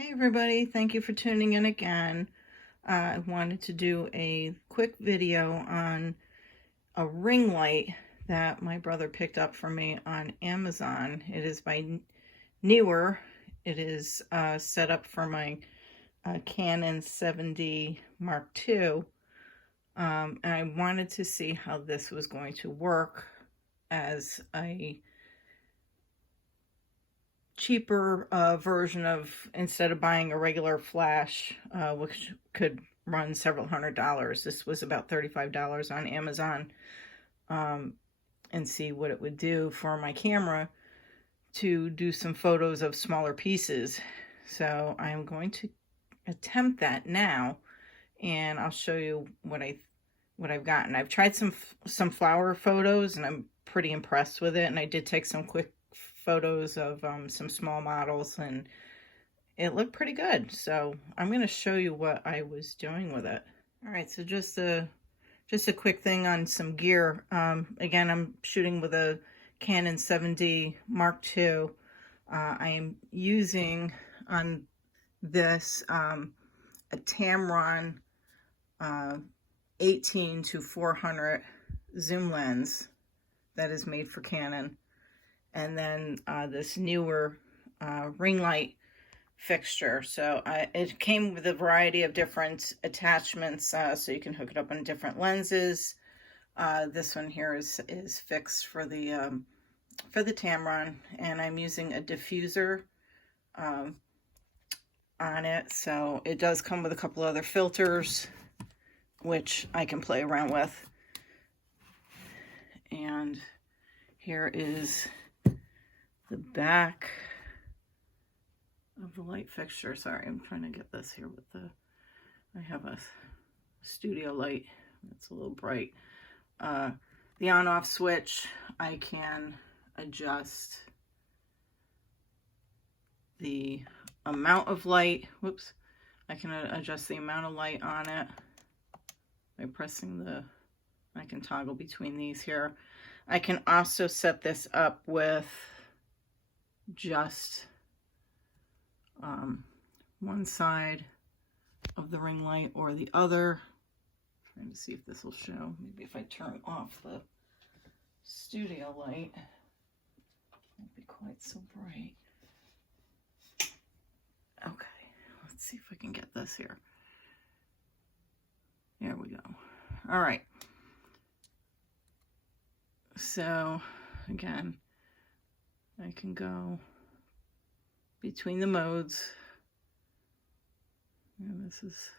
Hey everybody, thank you for tuning in again. I wanted to do a quick video on a ring light that my brother picked up for me on Amazon. It is by Neewer. It is set up for my Canon 7D Mark II. And I wanted to see how this was going to work as a cheaper version of, instead of buying a regular flash, which could run several $100s. This was about $35 on Amazon, and see what it would do for my camera to do some photos of smaller pieces. So I'm going to attempt that now, and I'll show you what I've gotten. I've tried some flower photos, and I'm pretty impressed with it. And I did take some quick photos of some small models, and it looked pretty good. So I'm going to show you what I was doing with it. All right, so just a quick thing on some gear. Again, I'm shooting with a Canon 7D Mark II. I am using on this a Tamron 18-400 zoom lens that is made for Canon. And then this Neewer ring light fixture. So it came with a variety of different attachments, so you can hook it up on different lenses. This one here is fixed for the Tamron, and I'm using a diffuser on it. So it does come with a couple other filters, which I can play around with. And here is the back of the light fixture. Sorry, I'm trying to get this here with I have a studio light. It's a little bright. The on-off switch, I can adjust the amount of light. Whoops. I can adjust the amount of light on it by pressing I can toggle between these here. I can also set this up with just one side of the ring light or the other. Trying to see if this will show. Maybe if I turn off the studio light, it won't be quite so bright. Okay, let's see if I can get this here. There we go. All right. So again, I can go between the modes, and this is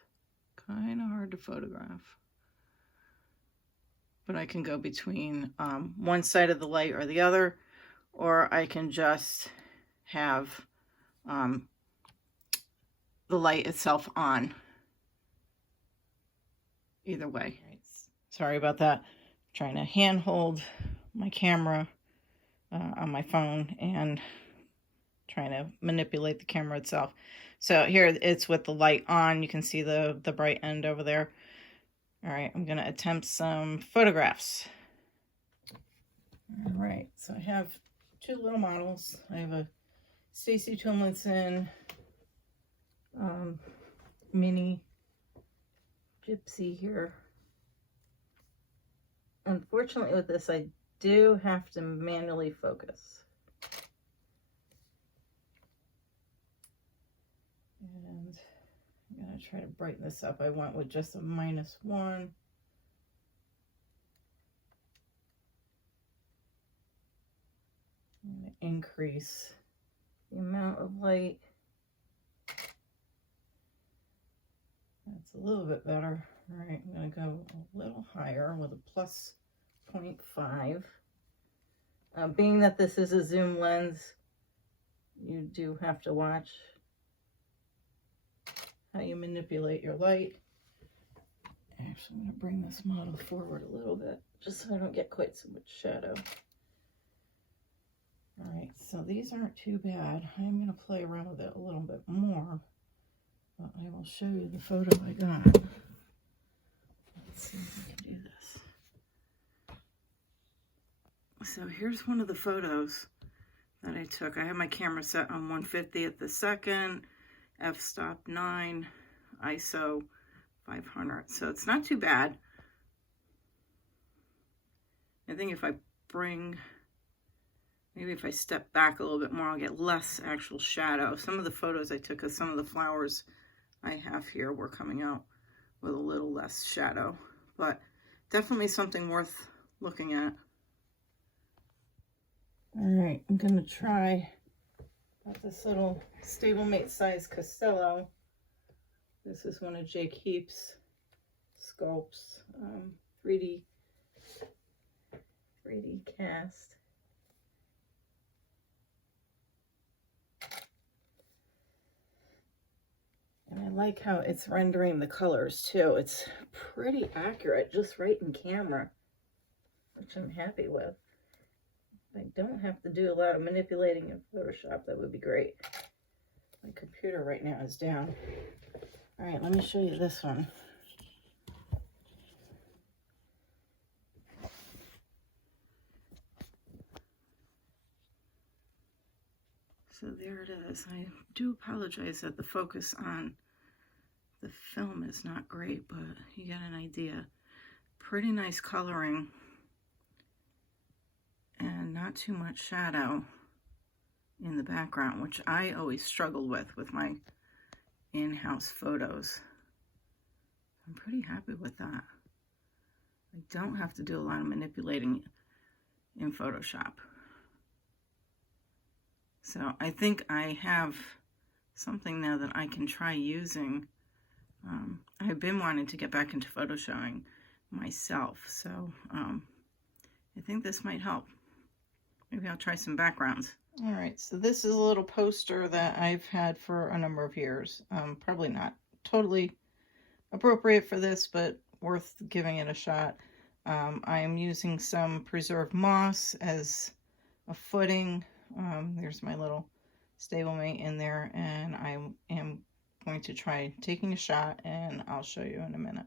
kind of hard to photograph, but I can go between one side of the light or the other, or I can just have the light itself on. Either way. Sorry about that. I'm trying to handhold my camera on my phone and trying to manipulate the camera itself. So here it's with the light on. You can see the bright end over there. All right, I'm gonna attempt some photographs. All right, so I have two little models. I have a Stacy Tomlinson mini gypsy here. Unfortunately with this, I do have to manually focus. And I'm going to try to brighten this up. I went with just a -1. I'm going to increase the amount of light. That's a little bit better. All right, I'm going to go a little higher with a +0.5. Being that this is a zoom lens, you do have to watch how you manipulate your light. Actually, I'm going to bring this model forward a little bit, just so I don't get quite so much shadow. All right, so these aren't too bad. I'm going to play around with it a little bit more, but I will show you the photo I got. Let's see if I can do this. So here's one of the photos that I took. I have my camera set on 1/50th the second, f-stop 9, ISO 500. So it's not too bad. I think if I maybe if I step back a little bit more, I'll get less actual shadow. Some of the photos I took of some of the flowers I have here were coming out with a little less shadow, but definitely something worth looking at. All right, I'm gonna try this little stablemate size Costello. This is one of Jake Heap's sculpts, 3D cast. And I like how it's rendering the colors too. It's pretty accurate, just right in camera, which I'm happy with. I don't have to do a lot of manipulating in Photoshop. That would be great. My computer right now is down. All right, let me show you this one. So there it is. I do apologize that the focus on the film is not great, but you get an idea. Pretty nice coloring and not too much shadow in the background, which I always struggle with my in-house photos. I'm pretty happy with that. I don't have to do a lot of manipulating in Photoshop. So I think I have something now that I can try using. I've been wanting to get back into photoshoping myself, so I think this might help. Maybe I'll try some backgrounds. All right, so this is a little poster that I've had for a number of years. Probably not totally appropriate for this, but worth giving it a shot. I am using some preserved moss as a footing. There's my little stablemate in there, and I am going to try taking a shot, and I'll show you in a minute.